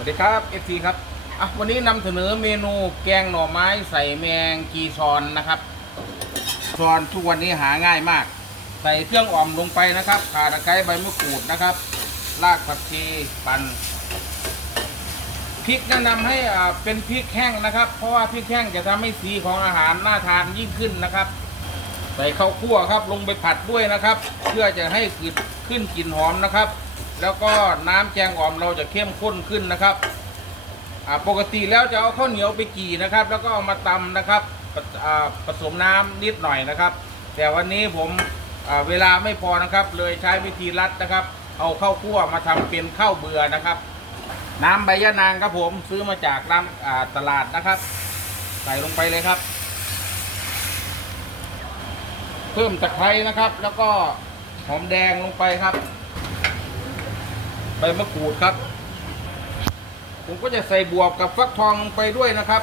วัสดีครับเอฟซีครับอะวันนี้นำเสนอเมนูแกงหน่อไม้ใส่แมงกีซอนนะครับซอนทุกวันนี้หาง่ายมาก ใส่เครื่องอ่อมลงไปนะครับข่าตะไคร้ใบมะกรูดนะครับรากผักชีปั่นพริกแนะนำให้อ่าเป็นพริกแห้งนะครับ เพราะว่าพริกแห้งจะทำให้สีของอาหารน่าทานยิ่งขึ้นนะครับ ใส่ข้าวคั่วครับลงไปผัดด้วยนะครับ เพื่อจะให้ขึ้นกลิ่นหอมนะครับ แล้วก็น้ำแกงอ่อมเราจะเข้มข้นขึ้นนะครับปกติแล้วจะเอาข้าวเหนียวไปกี่นะครับ แล้วก็เอามาตำนะครับผสมน้ำนิดหน่อยนะครับ แต่วันนี้ผมเวลาไม่พอนะครับ เลยใช้วิธีรัดนะครับ เอาข้าวคั่วมาทำเป็นข้าวเบื่อนะครับ น้ำใบยะนางครับผมซื้อมาจากร้านตลาดนะครับ ใส่ลงไปเลยครับ เพิ่มตะไคร้นะครับ แล้วก็หอมแดงลงไปครับ ใบมะกรูดครับ ผมก็จะใส่บวบกับฟักทองลงไปด้วยนะครับ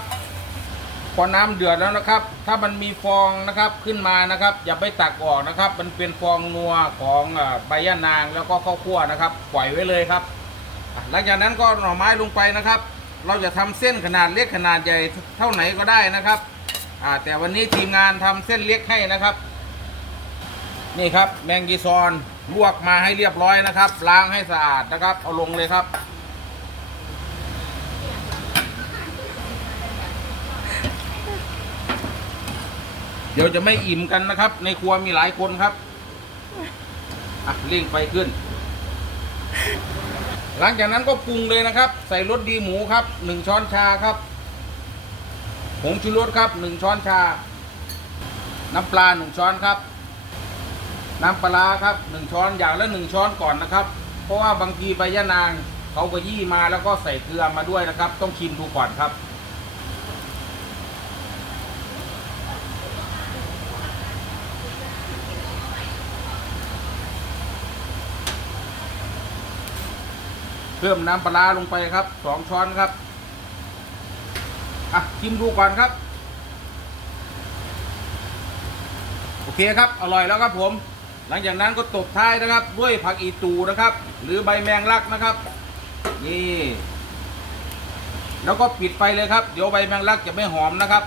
พอน้ำเดือดแล้วนะครับ ถ้ามันมีฟองนะครับขึ้นมานะครับ อย่าไปตักออกนะครับ มันเป็นฟองนัวของใบย่านางแล้วก็ข้าวคั่วนะครับ ปล่อยไว้เลยครับ หลังจากนั้นก็หน่อไม้ลงไปนะครับ เราจะทำเส้นขนาดเล็กขนาดใหญ่เท่าไหนก็ได้นะครับแต่วันนี้ทีมงานทำเส้นเล็กให้นะครับ นี่ครับแมงกีซอนลวกมาให้เรียบร้อยนะครับ ล้างให้สะอาดนะครับ เอาลงเลยครับ เดี๋ยวจะไม่อิ่มกันนะครับ ในครัวมีหลายคนครับอะเร่งไฟขึ้น หลังจากนั้นก็ปรุงเลยนะครับ ใส่รสดีหมูครับหนึ่งช้อนชาครับผงชูรสครับหนึ่งช้อนชา น้ำปลาหนึ่งช้อนครับ น้ำปลาครับหนึ่งช้อนอย่างละหนึ่งช้อนก่อนนะครับ เพราะว่าบางทีใบยะนางเขาก็ยี่มาแล้วก็ใส่เกลือมาด้วยนะครับ ต้องชิมดูก่อนครับเพิ่มน้ำปลาลงไปครับสองช้อนครับ อะชิมดูก่อนครับ โอเคครับ อร่อยแล้วครับผม หลังจากนั้นก็ตบท้ายนะครับ ด้วยผักอีตูนะครับ หรือใบแมงลักนะครับ นี่ แล้วก็ปิดไฟเลยครับ เดี๋ยวใบแมงลักจะไม่หอมนะครับ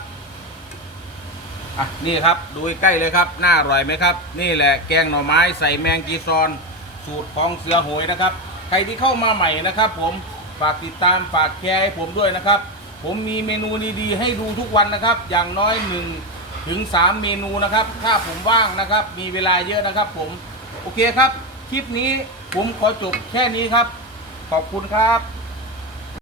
อะนี่ครับดูใกล้เลยครับน่าอร่อยไหมครับ นี่แหละแกงหน่อไม้ใส่แมงกีซอน สูตรของเสือโหยนะครับ ใครที่เข้ามาใหม่นะครับ ผมฝากติดตามฝากแชร์ให้ผมด้วยนะครับ ผมมีเมนูดีๆให้ดูทุกวันนะครับ อย่างน้อยหนึ่ง ถึงสามเมนูนะครับ ถ้าผมว่างนะครับ มีเวลาเยอะนะครับ ผม โอเคครับ คลิปนี้ผมขอจบแค่นี้ครับ ขอบคุณครับ